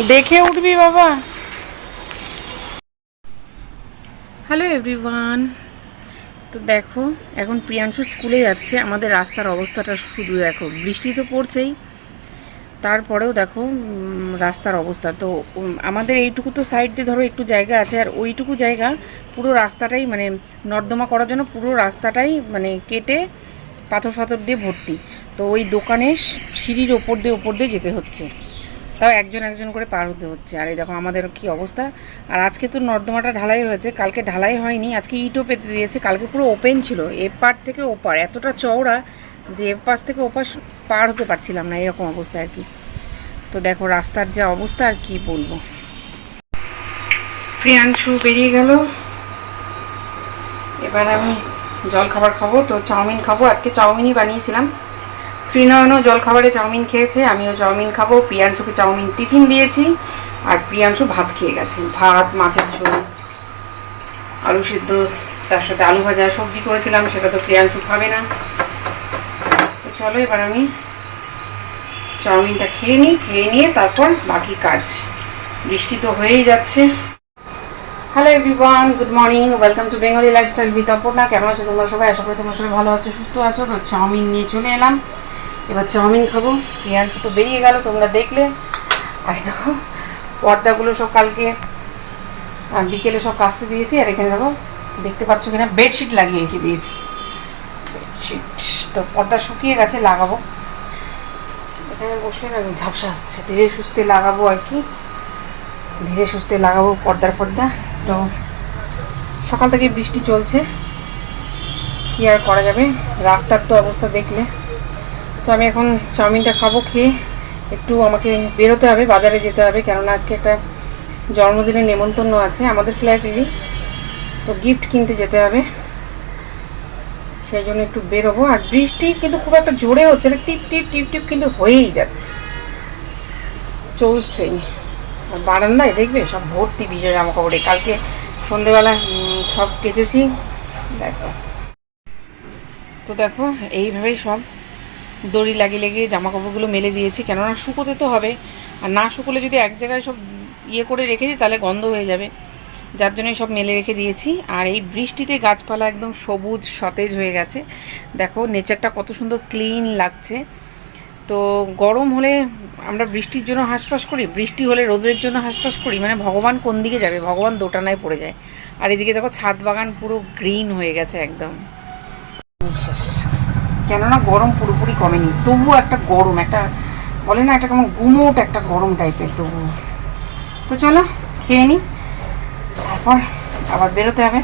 দেখে উঠবি বাবা। হ্যালো এভরিওয়ান তো দেখো, এখন প্রিয়াংশু স্কুলে যাচ্ছে। আমাদের রাস্তার অবস্থাটা শুধু দেখো, বৃষ্টি তো পড়ছেই। তারপরেও দেখো রাস্তার অবস্থা। তো আমাদের এইটুকু তো সাইড দিয়ে ধরো একটু জায়গা আছে, আর ওইটুকু জায়গা পুরো রাস্তাটাই মানে নর্দমা করার জন্য পুরো রাস্তাটাই মানে কেটে পাথর ফাথর দিয়ে ভর্তি। তো ওই দোকানের সিঁড়ির ওপর দিয়ে ওপর দিয়ে যেতে হচ্ছে। তাও একজন একজন করে পার হতে হচ্ছে। আর এই দেখো আমাদের কি অবস্থা। আর আজকে তো নর্দমাটা ঢালাই হয়েছে। কালকে ঢালাই হয়নি। আজকে ইটও পেতে দিয়েছে। কালকে পুরো ওপেন ছিল। এ পার থেকে ওপার এতটা চওড়া যে এ পাশ থেকে ও পার হতে পারছিলাম না। এরকম অবস্থা আর কি। তো দেখো রাস্তার যা অবস্থা আর কি বলব। প্রিয়াংশু বেরিয়ে গেল। এবার আমি জল খাবার খাব। তো চাউমিন খাব। আজকে চাউমিনই বানিয়েছিলাম। ত্রিনয়নও জল খাবারে চাউমিন খেয়েছে, আমিও চাউমিন খাব। প্রিয়াংশুকে চাউমিন টিফিন দিয়েছি, আর প্রিয়াংশু ভাত খেয়ে গেছে। ভাত, মাছের ঝোল, আলু সিদ্ধ, তার সাথে আলু ভাজা, সবজি করেছিলাম, সেটা তো প্রিয়াংশু খাবে না। তো চলো এবার আমি চাউমিনটা খেয়ে নিই, খেয়ে নিয়ে তারপর বাকি কাজ। বৃষ্টি তো হয়েই যাচ্ছে। Hello everyone good morning welcome to Bengali lifestyle with Aparna কেমন আছো তোমরা সবাই? আশা করি তোমরা সবাই ভালো আছো, সুস্থ আছো। তো চাউমিন নিয়ে চলে এলাম। এবার চাউমিন খাব। প্রিয়াংশু তো বেরিয়ে গেল, তোমরা দেখলে। আর দেখো, পর্দাগুলো সব কালকে বিকেলে সব কাচতে দিয়েছি। আর এখানে দেখো, দেখতে পাচ্ছ কিনা, বেডশিট লাগিয়ে রেখে দিয়েছি। বেডশিট। তো পর্দা শুকিয়ে গেছে, লাগাবো। এখানে বসলে না ঝাপসা আসছে। ধীরে সুস্থে লাগাবো আর কি। ধীরে সুস্থে লাগাবো পর্দার পর্দা তো সকাল থেকে বৃষ্টি চলছে। কি আর করা যাবে? রাস্তার তো অবস্থা দেখলে। তো আমি এখন চাউমিনটা খাব, খেয়ে একটু আমাকে বেরোতে হবে, বাজারে যেতে হবে, কেননা আজকে একটা জন্মদিনের নেমন্তন্ন আছে আমাদের ফ্ল্যাটেরই। তো গিফট কিনতে যেতে হবে, সেই জন্য একটু বেরোবো। আর বৃষ্টি কিন্তু খুব একটা জোরে হচ্ছে না, টিপ টিপ টিপ টিপ কিন্তু হয়েই যাচ্ছে। চলছেই আর বারান্দায় দেখবে সব ভর্তি ভিজে জামা কাপড়ে কালকে সন্ধেবেলা সব কেচেছি। দেখো। তো দেখো, এইভাবেই সব। দড়ি লাগিয়ে লাগিয়ে জামা কাপড়গুলো মেলে দিয়েছি। কেননা শুকোতে তো হবে। আর না শুকোলে যদি এক জায়গায় সব ইয়ে করে রেখে দিই, তাহলে গন্ধ হয়ে যাবে। যার জন্য সব মেলে রেখে দিয়েছি। আর এই বৃষ্টিতে গাছপালা একদম সবুজ, সতেজ হয়ে গেছে। দেখো, নেচারটা কত সুন্দর ক্লিন লাগছে। তো গরম হলে আমরা বৃষ্টির জন্য হাঁসফাঁস করি, বৃষ্টি হলে রোদের জন্য হাঁসফাঁস করি। মানে ভগবান কোন দিকে যাবে? ভগবান দোটানায় পড়ে যায়। আর এদিকে দেখো, ছাদ বাগান পুরো গ্রিন হয়ে গেছে একদম। কেননা গরম পুরোপুরি কমেনি তবুও একটা গরম, একটা বলে না, একটা কেমন গুমোট একটা গরম টাইপের তবুও তো চলো, খেয়ে নিই তারপর আবার বেরোতে হবে।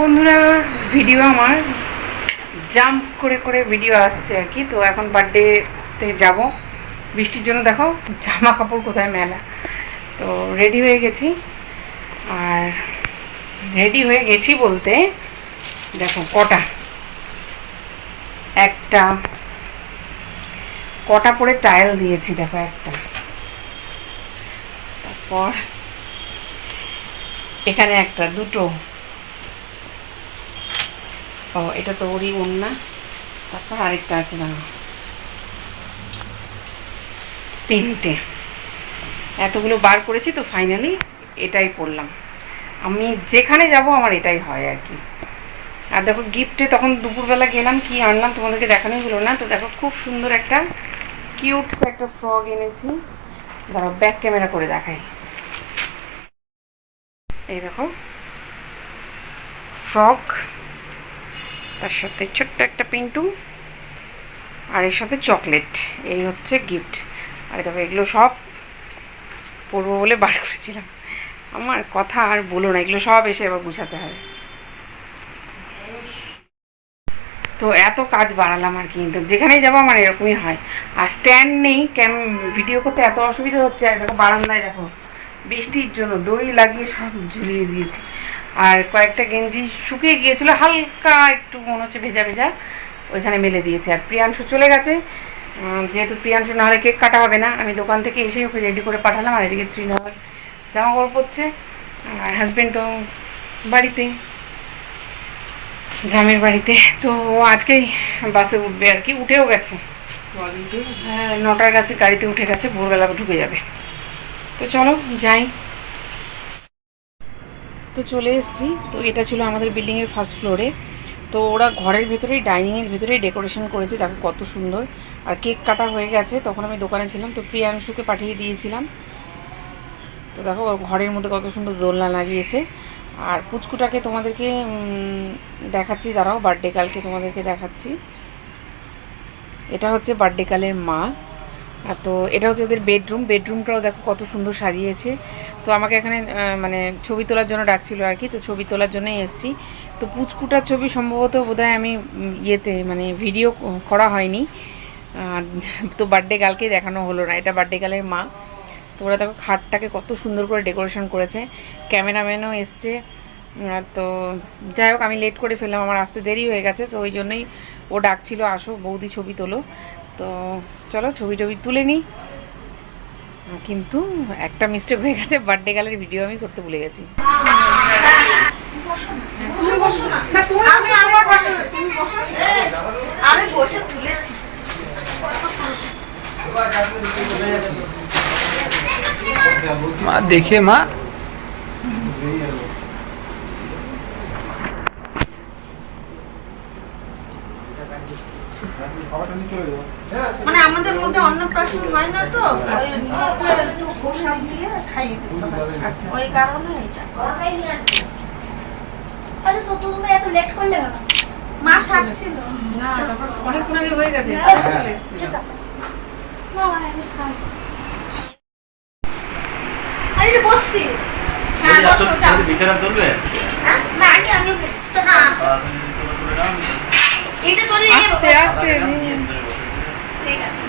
বন্ধুরা ভিডিও আমার জাম্প করে করে ভিডিও আসছে আর কি, তো এখন বার্থডেতে যাব। বৃষ্টির জন্য দেখো, জামা কাপড় কোথায় মেলা। তো রেডি হয়ে গেছি। আর রেডি হয়ে গেছি বলতে, দেখো কটা। একটা। কটা পরে টাইল দিয়েছি, দেখো একটা। তারপর এখানে একটা, দুটো। ও, এটা তো ওরই ওড়না। তারপর আরেকটা আছে না তিনটে। এতগুলো বার করেছি তো ফাইনালি এটাই পরলাম আমি যেখানে যাব আমার এটাই হয় আর কি। আর দেখো গিফটে তখন দুপুরবেলা গেলাম, কি আনলাম তোমাদেরকে দেখানোই হলো না। তো দেখো খুব সুন্দর একটা কিউটস একটা ফ্রক এনেছি। ধরো ব্যাক ক্যামেরা করে দেখাই। এই দেখো ফ্রক তার সাথে ছোট্ট একটা পিন্টু, আর এর সাথে চকলেট এই হচ্ছে গিফট আর দেখো, এগুলো সব পরবো বলে বার করেছিলাম। আমার কথা আর বলো না, এগুলো সব এসে এবার বুঝাতে হবে। তো এত কাজ বাড়ালাম আর কি কিন্তু যেখানেই যাব আমার এরকমই হয়। আর স্ট্যান্ড নেই ক্যাম ভিডিও করতে এত অসুবিধা হচ্ছে? আর দেখো বারান্দায় দেখো, বৃষ্টির জন্য দড়ি লাগিয়ে সব ঝুলিয়ে দিয়েছি। আর কয়েকটা গেঞ্জি শুকিয়ে গিয়েছিল, হালকা একটু মনে হচ্ছে ভেজা ভেজা, ওইখানে মেলে দিয়েছে। আর প্রিয়াংশু চলে গেছে। যেহেতু প্রিয়াংশু না হলে কেক কাটা হবে না, আমি দোকান থেকে এসেই ওকে রেডি করে পাঠালাম। আর এদিকে শ্রীনগর জামা কাপড় পরছে। আর হাজব্যান্ড তো বাড়িতে গ্রামের বাড়িতে। তো ও আজকেই বাসে উঠবে আর কি। উঠেও গেছে। হ্যাঁ নটার কাছে গাড়িতে উঠে গেছে ভোরবেলা ঢুকে যাবে। তো চলো যাই। তো চলে এসেছি। তো এটা ছিল আমাদের বিল্ডিংয়ের ফার্স্ট ফ্লোরে তো ওরা ঘরের ভেতরেই ডাইনিংয়ের ভেতরেই ডেকোরেশন করেছে। দেখো কত সুন্দর। আর কেক কাটা হয়ে গেছে। তখন আমি দোকানে ছিলাম তো প্রিয়াংশুকে পাঠিয়ে দিয়েছিলাম। তো দেখো ওর ঘরের মধ্যে কত সুন্দর দোলনা লাগিয়েছে। আর পুচকুটাকে তোমাদেরকে দেখাচ্ছি, দাঁড়াও বার্থডে কালকে তোমাদেরকে দেখাচ্ছি। এটা হচ্ছে বার্থডে কালের মা। তো এটা হচ্ছে ওদের বেডরুম বেডরুমটাও দেখো কত সুন্দর সাজিয়েছে। তো আমাকে এখানে মানে ছবি তোলার জন্য ডাকছিল আর কি, তো ছবি তোলার জন্যই এসেছি। তো পুচকুটার ছবি সম্ভবত বোধহয় আমি ইয়েতে মানে ভিডিও করা হয়নি। তো বার্থডে কালকে দেখানো হলো না। এটা বার্থডে কালের মা। তো ওরা দেখো খাটটাকে কত সুন্দর করে ডেকোরেশন করেছে। ক্যামেরাম্যানও এসছে। তো যাই হোক আমি লেট করে ফেললাম আমার আসতে দেরি হয়ে গেছে তো ওই জন্যই ও ডাকছিল আসো বৌদি ছবি তোলো। তো চলো ছবি টবি তুলে নিই। কিন্তু একটা মিস্টেক হয়ে গেছে বার্থডে গালের ভিডিও আমি করতে ভুলে গেছি। আমি আমার বসে তুমি বসো আমি বসে তুলেছি মা দেখে মা। মানে আমাদের মধ্যে অন্নপ্রাশন হয় না তো ওই প্রসাদ দিয়ে খাইয়ে ওই কারণে এটা। আচ্ছা তো তুমি এত লেট করলে কেন? মা সাজছিল অনেকক্ষণ আগে হয়ে গেছে চলে এসেছি। ঠিক আমি খাই আরে এটা বসছি হ্যাঁ বসো যাও ভিতরে তুলবে হ্যাঁ? না আগে আমি না। এটা চলে আস্তে আস্তে ঠিক আছে।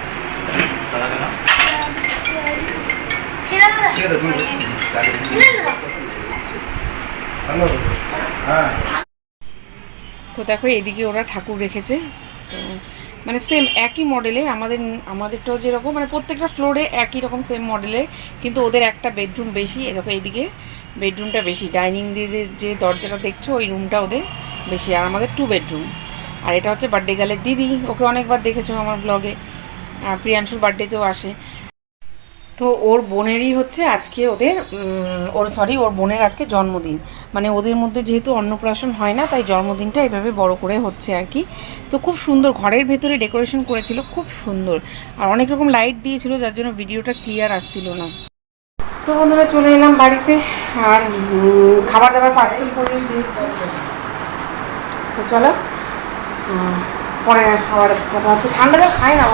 ছেড়ে দাদা ঠিক আছে। তুমি ছেড়ে দাদা তো দেখো এদিকে ওরা ঠাকুর রেখেছে। তো মানে সেম একই মডেলের আমাদের, আমাদেরটাও যেরকম মানে প্রত্যেকটা ফ্লোরে একই রকম সেম মডেলের কিন্তু ওদের একটা বেডরুম বেশি এরকম এদিকে বেডরুমটা বেশি। ডাইনিং দিয়ে যে দরজাটা দেখছ, ওই রুমটা ওদের বেশি, আর আমাদের টু বেডরুম আর এটা হচ্ছে বার্থডে গালের দিদি, ওকে অনেকবার দেখেছ আমার ব্লগে প্রিয়াংশুর বার্থডেতেও আসে। তো ওর বোনেরই হচ্ছে আজকে ওদের ওর সরি ওর বোনের আজকে জন্মদিন। মানে ওদের মধ্যে যেহেতু অন্নপ্রাশন হয় না, তাই জন্মদিনটা এভাবে বড় করে হচ্ছে আর কি। তো খুব সুন্দর, ঘরের ভেতরে ডেকোরেশন করেছিল, খুব সুন্দর। আর অনেক রকম লাইট দিয়েছিল, যার জন্য ভিডিওটা ক্লিয়ার আসছিল না। তো বন্ধুরা, চলে এলাম বাড়িতে। আর খাবার দাবার পার্সেল করে তো চলো পরে খাবার কথা হচ্ছে ঠান্ডা জল খায় না